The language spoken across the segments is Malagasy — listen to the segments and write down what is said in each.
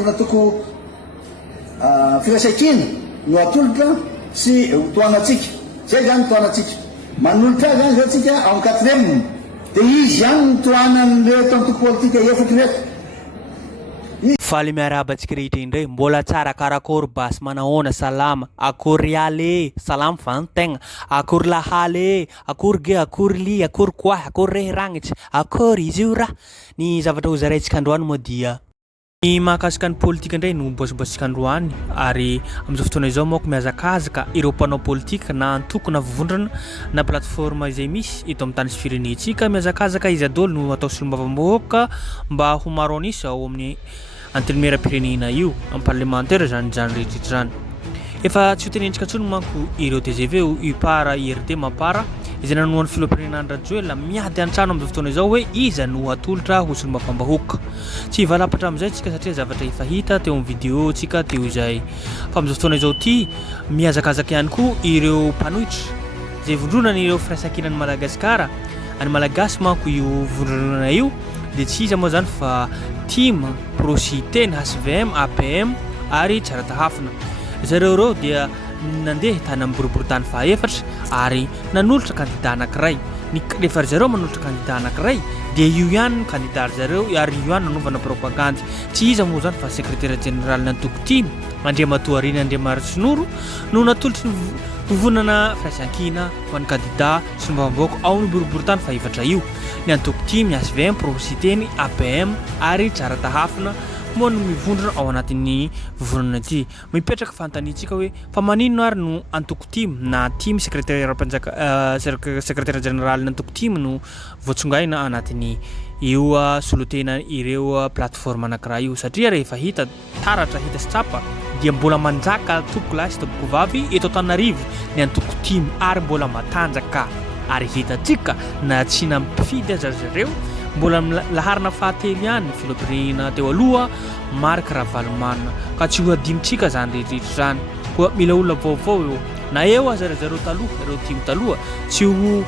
vondrona toko firaisan-kina no atolotra sy toanatsika zay zany toanatsika manolotra zany zao tsika en quatrième dia izy zany no toanan'ireo tantoko politika efatra reto. Faly miarabantsika rehetra indray mbola tsara karakory basy manahoana salama akory ale salama vantegna akory lahaly akory ge akory li akory koa akory rehiragnitsy akory izy io raha ny zavatra hozaraintsika androany moa dia ny mahakasika ny politika indray no bosibosika androany ary amin'izao fotoana izao moako mihazakazaka ireo mpanao politika na antoko na vovondrana na plateforme izay misy eto amin'ny tany sy firenentsika mihazakazaka izy adolo no atao solombavamboaka mba ho maro anisy ao amin'ny antenimera-pirenena io amin'ny parlementaire zany rehetra zany efa tsy ho tenentsika ntsony manko ireo TGV UPAR IRD mapara izay nanohan'ny filoham-pirenena Rajoelina miady an-trano amin'izao fotoana izao hoe iza no atolotra ho solombavambahoaka tsy hivalapatra amin'izay tsika satria zavatra efa hita teo amin'ny vidéo tsika teo izay fa amin'izao fotoana izao ty mihazakazaka ihany koa ireo mpanohitra izay vondronany ireo firaisan-kinan'ny Madagasikara any malagasy manko io vondronana io dia tsy iza moa zany fa team Prosite ny HVM APM ary Tsaratahafina zareo reo dia nandeha tany amin'ny boriboritany fahaefatra ary nanolotra kandida anankiray rehefa zareo manolotra kandida anankiray dia io ihany kandida zareo ary io ihany nanaovana propagandy tsy iza moa zany fa secrétaire général n'antoko team Andriamatoarina Andriamaritsinoro no natolotry ny vovonana firaisan-kina ho an'ny kandida solombavambahoaka ao amin'ny boriboritany fahaefatra io ny antoko team SVM Prosite ny APM ary Tsaratahafina moa no mivondrona ao anatin'ny vovonana ity mipetraka fantanitsika hoe fa manino ary no antoko team na team secrétaire général n'antoko team no voatsongaina anatin'ny io solotena ireo plateforme anankiray io satria rehefa hita taratra hita sy tsapa dia mbola manjaka tompoko lahy sy tompoko vavy eto Antananarivo ny antoko team ary mbola matanjaka ary hitantsika na tsy nampifidy aza zareo mbola laharina fahatelo ihany filoham-pirenena teo aloha Marc Ravalomanana ka tsy ho adinontsika zany rehetrarehetra zany koa mila olona vaovao eo na eo aza zareo taloha ireo team taloha tsy ho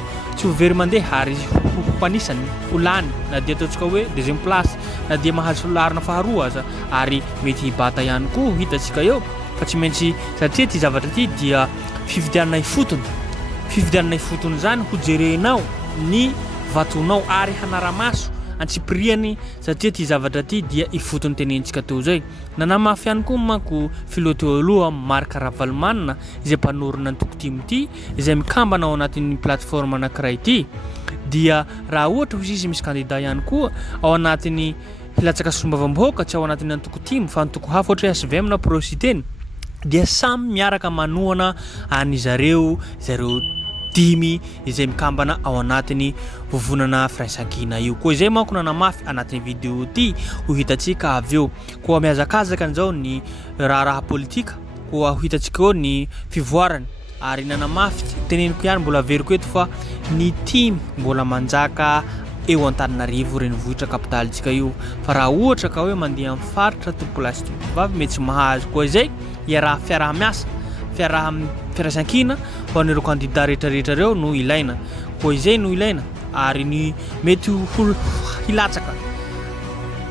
very mandeha ary hompanisany ho lany na dia ataontsika hoe deuxième place na dia mahazo laharina faharoa aza ary mety hibata ihany koa hitantsika eo fa tsy maintsy satria ty zavatra ty dia fifidianana ifotony zany ho jerenao ny vatonao ary hanaramaso antsipiriany satria ty zavatra ty dia ifotony tenentsika teo zay nanamafy ihany koa manko filoha teo aloha Marc Ravalomanana izay mpanorona antoko team ty izay mikambana ao anatin'ny plateforme anankiray ty dia raha ohatra ho sisy misy kandida ihany koa ao anatin'ny hilatsaka solombavambahoaka tsy ao anatin'ny antoko team fa antoko hafa ohatra SVM na Prosite dia samy miaraka manohana any zareo dimy izay mikambana ao anatin'ny vovonana firaisan-kina io koa izay manko nanamafy anatin'ny vidéo ty ho hitantsika avy eo koa mihazakazaka an'izao ny raha politika koa ho hitantsika eo ny fivoarany ary nanamafy teneniko ihany mbola veriko eto fa ny team mbola manjaka eo Antananarivo renivohitra kapitalitsika io fa raha ohatra ka hoe mandeha amin'ny faritra tompolahy vavy mety tsy mahazo koa izay raha fiaraha-miasa firaisan-kina ho an'ireo kandida rehetrarehetra reo no ilaina koa izay no ilaina ary ny mety hilatsaka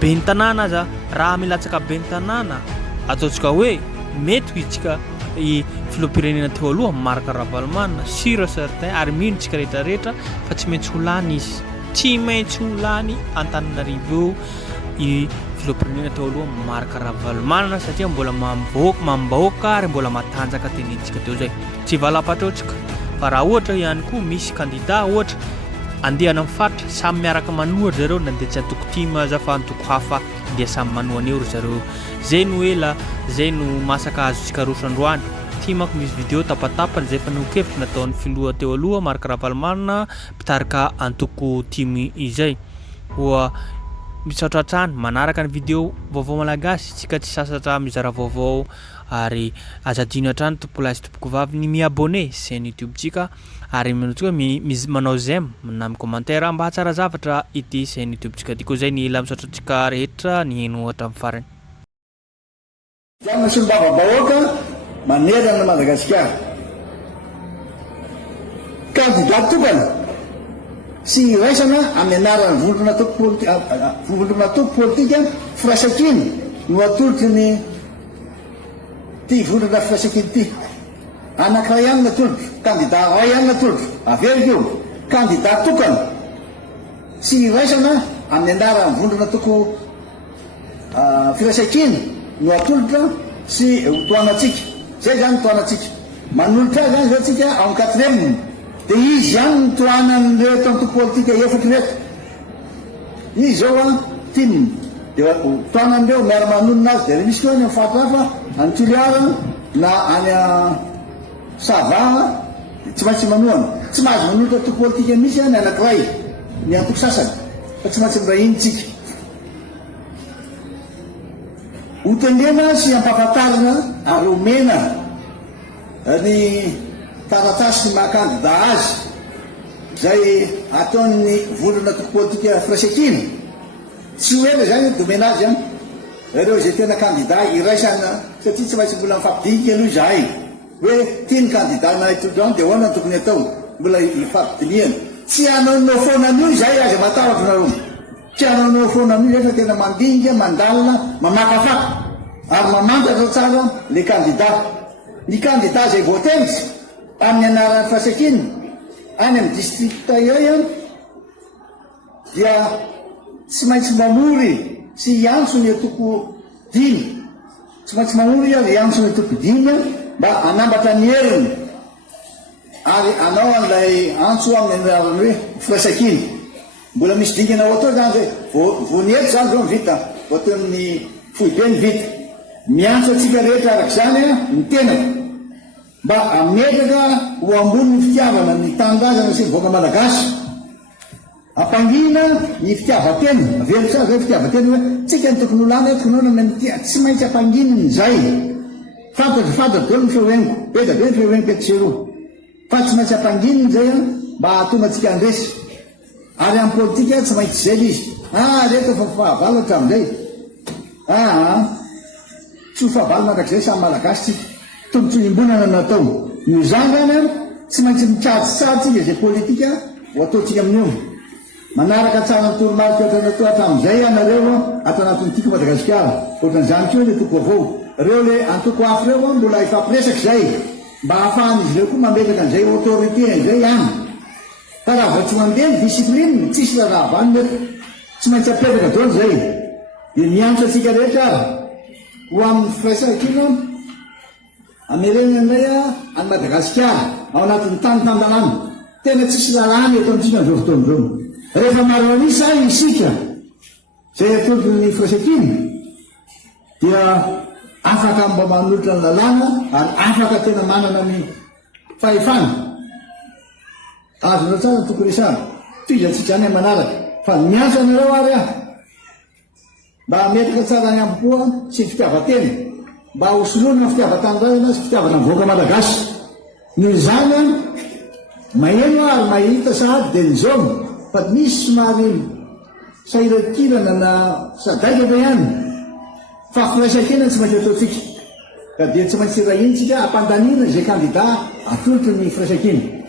ben'ny tanàna aza raha milatsaka ben'ny tanàna ataontsika hoe mety hoitsika filoham-pirenena teo aloha Marc Ravalomanana sur certain ary mino tsika rehetrarehetra fa tsy maintsy ho lany izy tsy maintsy ho lany Antananarivo i filoham-pirenena teo aloha Marc Ravalomanana satria mbola mambahoaka ary mbola matanjaka tenentsika teo zay tsy valapatra eo tsika fa raha ohatra ihany koa misy kandida ohatra andehana amin'ny faritra samy miaraka manohatra zareo na dia tsy antoko team aza fa antoko hafa dia samy manohana eo ry zareo zay no ela zay no masaka azotsika roso androany ty manko misy vidéo tapatapany zay fa nokevitra nataon'ny filoha teo aloha Marc Ravalomanana mpitarika antoko team izay hoa misaotratrany manaraka ny vidéo vaovao malagasy tsika tsy sasatra mizara vaovao ary azadino hatrany tompoko lahy sy tompoko vavy ny miabone chaîne YouTube tsika ary minotsika manao j'aime na commentaire mba hatsara zavatra ity chaîne YouTube tsika ty koa zay ny ila misaotratsika rehetra ny eno hatramin'ny farany Jamma solombavambahoaka manerana Madagasikara kandidat tokana sy raisana amin'ny anarany vondrona toko politika firaisan-kina no atolotry ny ty volana firaisankiny ty. Anankiray ihany natolotro, kandida ray ihany natolotro, averiko io kandida tokana sy iraisana amin'ny anara vondrona toko firaisankiny no atolotra sy toanatsika. Zay zany toanatsika manolotra zany zao tsika en quatrième, de izy zany ny toanan'ireo tanto politika efatry reto. Izy zao a tiny de toanan'ireo miara-manonona azy, de misy koa ny mifatrafa any Toliara na any Sava tsy maintsy manohana, tsy mahazo manolotra to politika misy any anankiray ny antoko sasany fa tsy maintsy mirahiny-tsika hotendrena sy ampahafantarana ary omena ny taratasy mahakandida azy zay ataon'ny volana to politika firaisankiny. Tsy ho ela zany domena azy any ireo zay tena kandida iraisana, satria tsy maintsy mbola mifampidinika aloha izahay hoe tiany kandida na itodrano dia hoana tokony atao, mbola ifampidiniana. Tsy anaonao foana an'io izahay aza matahotra nareo, tsy anaonao foana an'io rehefa tena mandinika, mandalina, mamakafaka ary mamantatra tsara le kandida. Ny kandida zay voatery amin'ny anaran'ny firaisankiny any amin'ny districta iray dia tsy maintsy mamory sy iantso ny atoko dimy, tsy maintsy mamory iantso ny atoko dimy mba anambatra ny heriny ary anao an'ilay antso amin'ny anarany hoe firaisankiny. Mbola misy dingana ao atao zany zay vonieto zany zao mivita ohaton'ny foibe ny vita, miantso atsika rehetra arak'izany ny tenako mba ametaka ho ambony ny fitiavana ny tanindrazana sy ny voaka malagasy, ampangina ny fitiavatena. Avelo tsara zay fitiavatena hoe tsika ny tokony olana tokony olana tsy maintsy ampangininy zay. Fantatro dolo ny feoeniko, beda be ny feoeniko eto seroa, fa tsy maintsy ampangininy zay mba ahatonga atsika andresy. Ary amin'ny politika tsy maintsy zay izy rehefa fa fahavalatra amin'izay tsy ho fahavalo mandrak'izay samy malagasy tsika, tombontsoa imbonana natao. No zany zany tsy maintsy mitsarotsika izay politika ho ataotsika amin'io. Manaraka tsara ny toromarika atao hatramin'izay anareo ato anatin'ny tiako Madagasikara. Ohatran'izany koa le toko avao, reo le antoko afo reo mbola ifampiresaka izay mba ahafahan'izy ireo koa mametaka an'izay autorité izay any. Fa raha vao tsy mandeha ny discipline, tsisy raha vaniny eto, tsy maintsy apetaka daholo zay. Dia miantso atsika rehetra ho amin'ny firaisankina amerenana indray any Madagasikara ao anatin'ny tany tandalana. Tena tsisy lalàna eto amintsika amin'izao fotoana izao. Rehefa maro anisa isika zay atolotry ny firaisankiny dia afaka mba manolotra ny lalàna ary afaka tena manana ny fahefana. Azonao tsara toko resana fizatsika any manaraka fa miantso anareo ary mba ametaka tsara ny ampoa sy ny fitiavatena, mba hosoloana ny fitiavatanindrazana sy fitiavana ny voaka malagasy. Noho izany maheno ary mahita sahady dia ny zao fa misy somary sahirakirana na sadaikaka ihany fa firaisankina tsy maintsy ataotsika, ka dia tsy maintsy rahintsika ampandanina izay kandida atolotry ny firaisankina.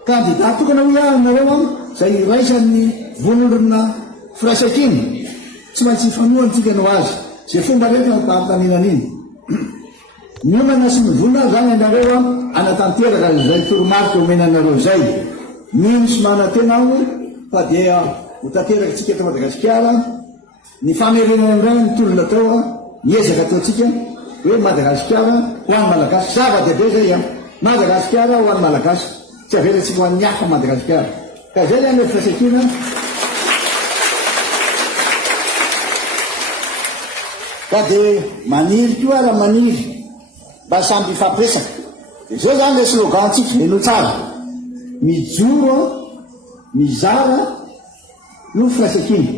Kandida tokana ho nareo zay iraisan'ny volona firaisankiny, tsy maintsy ifanohantsika no azy zay fomba rehetra ny mpahamitaninana iny. Miomana sy mivona zany anareo anatanteraka zay toromarika omena anareo zay. Mino sy manantena ao fa dia ho tanteraka tsika eto Madagasikara ny famerenana indray ny tolona atao miezaka ataotsika hoe Madagasikara ho an'ny malagasy. Zava-dehibe zay Madagasikara ho an'ny malagasy, tsy avelatsika ho an'ny hafa Madagasikara. Ka zay zany hoe firaisankina. Ka dia maniry koa raha maniry mba samby ifampiresaka. Izao zany le slogan-tsika eno tsara: mijoro mizara no firaisankina.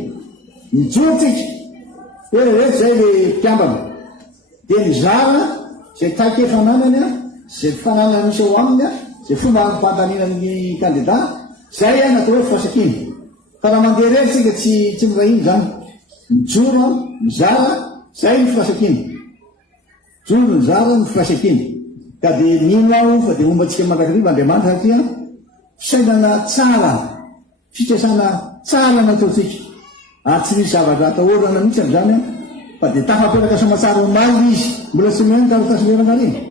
Mijoro tsika hoe rehetra zay le mpiambana, dia mizara zay taika efananany zay fananany misy ao aminy zay fomba ampandaninany kandida, zay natao hoe firaisankina. Fa raha mandeha rery tsika tsy mirahiny zany. Mijoro mizara zay ny firaisankina, joro mizara ny firaisankina. Ka dia mino aho fa dia ombantsika mandrakariva Andriamanitra aty fisainana tsara, fitrasana tsara nataotsika ary tsy misy zavatra atahorana mihitsy amin'izany Fa dia tafapetraka somatsara omaly izy, mbola tsy mihany ka tasy lerana reny.